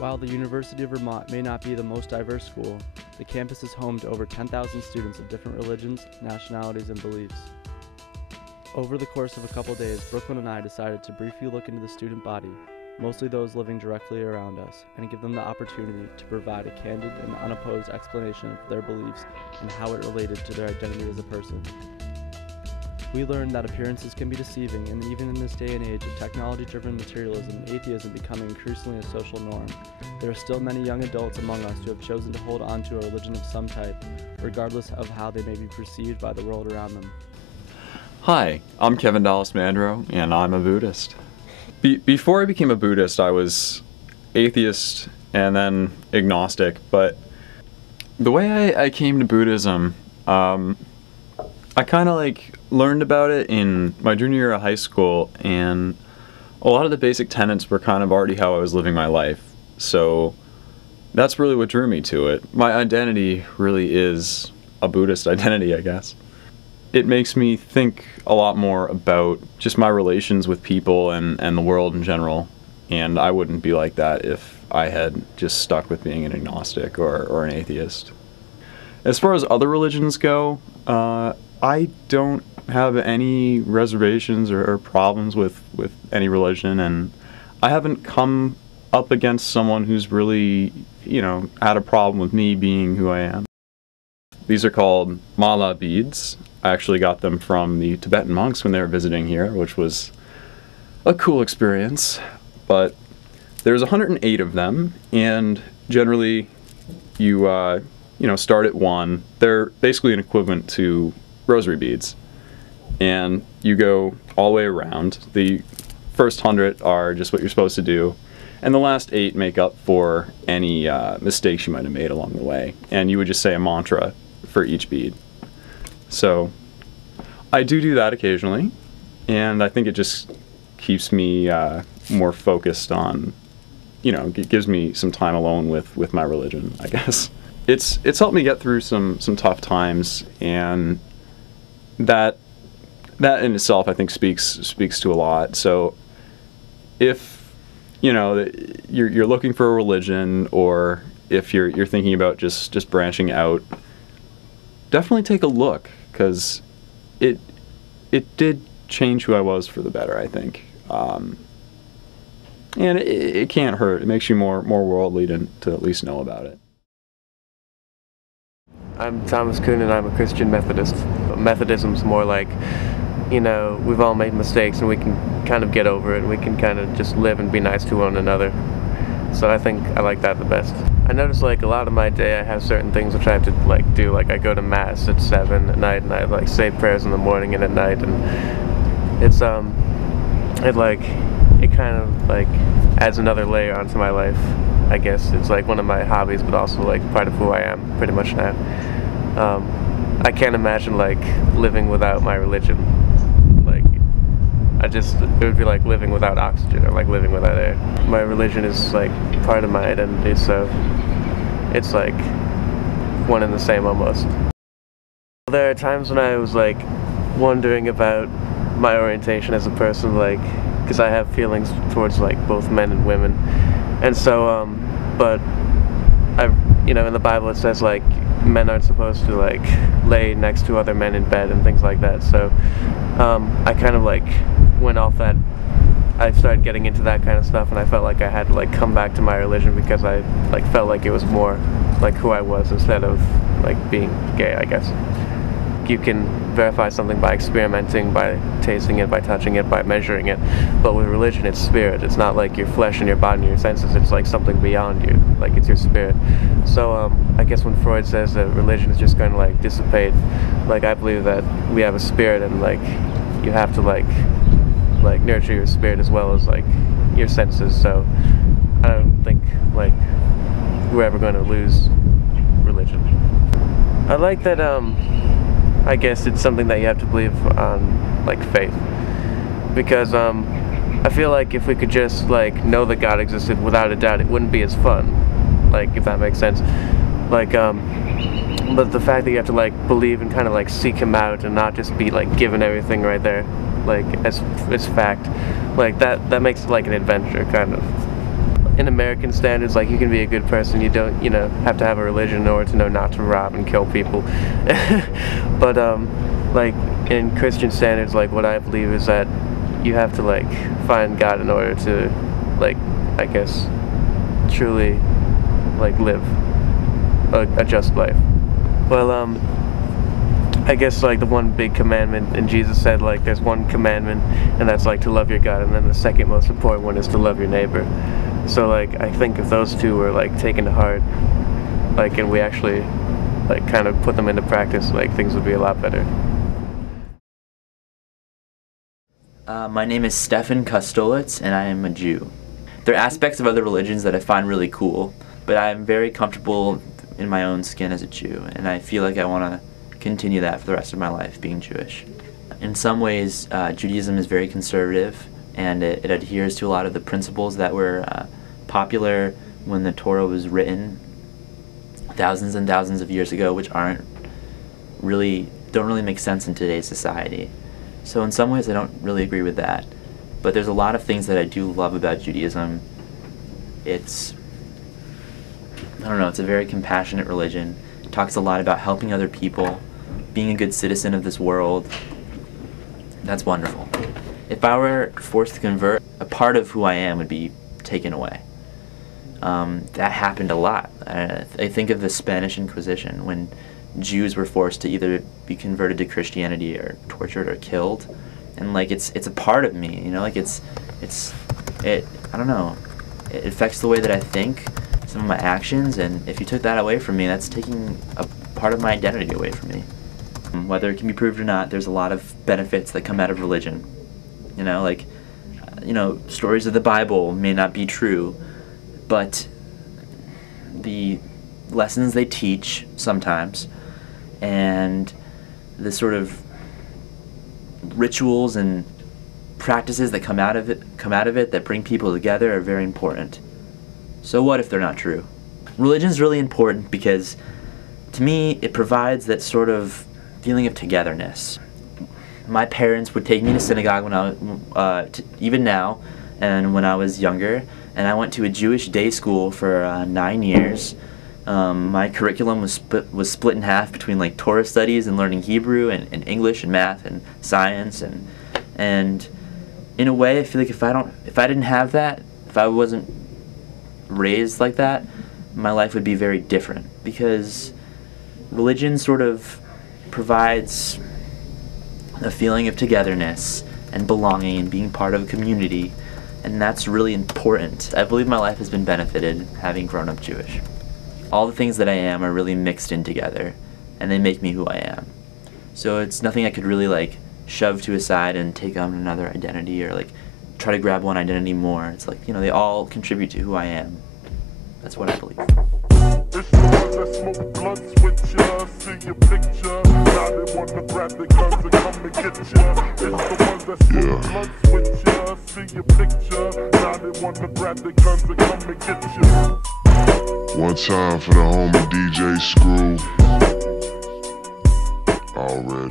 While the University of Vermont may not be the most diverse school, the campus is home to over 10,000 students of different religions, nationalities, and beliefs. Over the course of a couple days, Brooklyn and I decided to briefly look into the student body, mostly those living directly around us, and give them the opportunity to provide a candid and unopposed explanation of their beliefs and how it related to their identity as a person. We learned that appearances can be deceiving, and even in this day and age of technology-driven materialism and atheism becoming increasingly a social norm, there are still many young adults among us who have chosen to hold on to a religion of some type, regardless of how they may be perceived by the world around them. Hi, I'm Kevin Dallas Mandro, and I'm a Buddhist. Before I became a Buddhist, I was atheist and then agnostic, but the way I came to Buddhism, I kind of learned about it in my junior year of high school, and a lot of the basic tenets were kind of already how I was living my life. So that's really what drew me to it. My identity really is a Buddhist identity, I guess. It makes me think a lot more about just my relations with people and the world in general, and I wouldn't be like that if I had just stuck with being an agnostic or an atheist. As far as other religions go, I don't have any reservations or problems with any religion, and I haven't come up against someone who's really, had a problem with me being who I am. These are called mala beads. I actually got them from the Tibetan monks when they were visiting here, which was a cool experience. But there's 108 of them, and generally you start at one. They're basically an equivalent to rosary beads, and you go all the way around. The first 100 are just what you're supposed to do, and the last 8 make up for any mistakes you might have made along the way, and you would just say a mantra for each bead. So I do that occasionally, and I think it just keeps me more focused on, it gives me some time alone with my religion, I guess. It's helped me get through some tough times, and that in itself, I think, speaks to a lot. So if you're looking for a religion, or if you're thinking about just branching out, definitely take a look, because it did change who I was for the better, I think. And it can't hurt. It makes you more worldly to at least know about it. I'm Thomas Kuhn, and I'm a Christian Methodist. Methodism's more like, we've all made mistakes and we can kind of get over it, and we can kind of just live and be nice to one another. So I think I like that the best. I notice a lot of my day I have certain things which I have to do. I go to mass at 7 at night, and I say prayers in the morning and at night, and it's it kind of adds another layer onto my life, I guess. It's one of my hobbies, but also part of who I am pretty much now. I can't imagine living without my religion. It would be like living without oxygen, or living without air. My religion is part of my identity, so it's one and the same almost. There are times when I was wondering about my orientation as a person, because I have feelings towards both men and women, and so but in the Bible it says men aren't supposed to lay next to other men in bed and things like that. So I kind of went off that. I started getting into that kind of stuff, and I felt like I had to come back to my religion, because I felt like it was more who I was instead of being gay, I guess. You can verify something by experimenting, by tasting it, by touching it, by measuring it. But with religion, it's spirit. It's not your flesh and your body and your senses. It's something beyond you. It's your spirit. So I guess when Freud says that religion is just going to dissipate, I believe that we have a spirit, and you have to nurture your spirit as well as your senses. So I don't think we're ever going to lose religion. I like that I guess it's something that you have to believe on faith, because I feel if we could just know that God existed without a doubt, it wouldn't be as fun, if that makes sense. But the fact that you have to believe and kind of seek him out, and not just be given everything right there as fact, that makes it an adventure kind of. in American standards, like, you can be a good person. You don't, you know, have to have a religion in order to know not to rob and kill people. But like, in Christian standards, like, what I believe is that you have to, like, find God in order to, like, I guess, truly, like, live a just life. Well, I guess, like, the one big commandment, and Jesus said, like, there's one commandment, and that's, like, to love your God, and then the second most important one is to love your neighbor. So, like, I think if those two were, like, taken to heart, like, and we actually, like, kind of put them into practice, like, things would be a lot better. My name is Stefan Kostolitz, and I am a Jew. There are aspects of other religions that I find really cool, but I'm very comfortable in my own skin as a Jew, and I feel like I want to continue that for the rest of my life, being Jewish. In some ways, Judaism is very conservative, and it adheres to a lot of the principles that were popular when the Torah was written thousands and thousands of years ago, which don't really make sense in today's society. So in some ways I don't really agree with that, but there's a lot of things that I do love about Judaism. It's a very compassionate religion. It talks a lot about helping other people, being a good citizen of this world. That's wonderful. If I were forced to convert, a part of who I am would be taken away. That happened a lot. I think of the Spanish Inquisition, when Jews were forced to either be converted to Christianity or tortured or killed, and like it's a part of me, you know, like it I don't know, it affects the way that I think, some of my actions, and if you took that away from me, that's taking a part of my identity away from me. Whether it can be proved or not, there's a lot of benefits that come out of religion. You know, like, stories of the Bible may not be true, but the lessons they teach sometimes, and the sort of rituals and practices that come out of it that bring people together are very important. So what if they're not true? Religion's really important because, to me, it provides that sort of feeling of togetherness. My parents would take me to synagogue when I was, even now, and when I was younger, and I went to a Jewish day school for 9 years. My curriculum was split in half between, like, Torah studies and learning Hebrew and English and math and science, and in a way I feel like if I didn't have that, if I wasn't raised like that, my life would be very different, because religion sort of provides a feeling of togetherness and belonging and being part of a community, and that's really important. I believe my life has been benefited having grown up Jewish. All the things that I am are really mixed in together, and they make me who I am. So it's nothing I could really, like, shove to a side and take on another identity, or, like, try to grab one identity more. It's like, they all contribute to who I am. That's what I believe. It's the ones that smoke blunts with ya, see your picture. Now they wanna grab the guns and come and get ya. It's the ones that smoke blunts with ya, see your picture. Now they wanna grab the guns and come and get ya. One time for the homie DJ Screw. Already.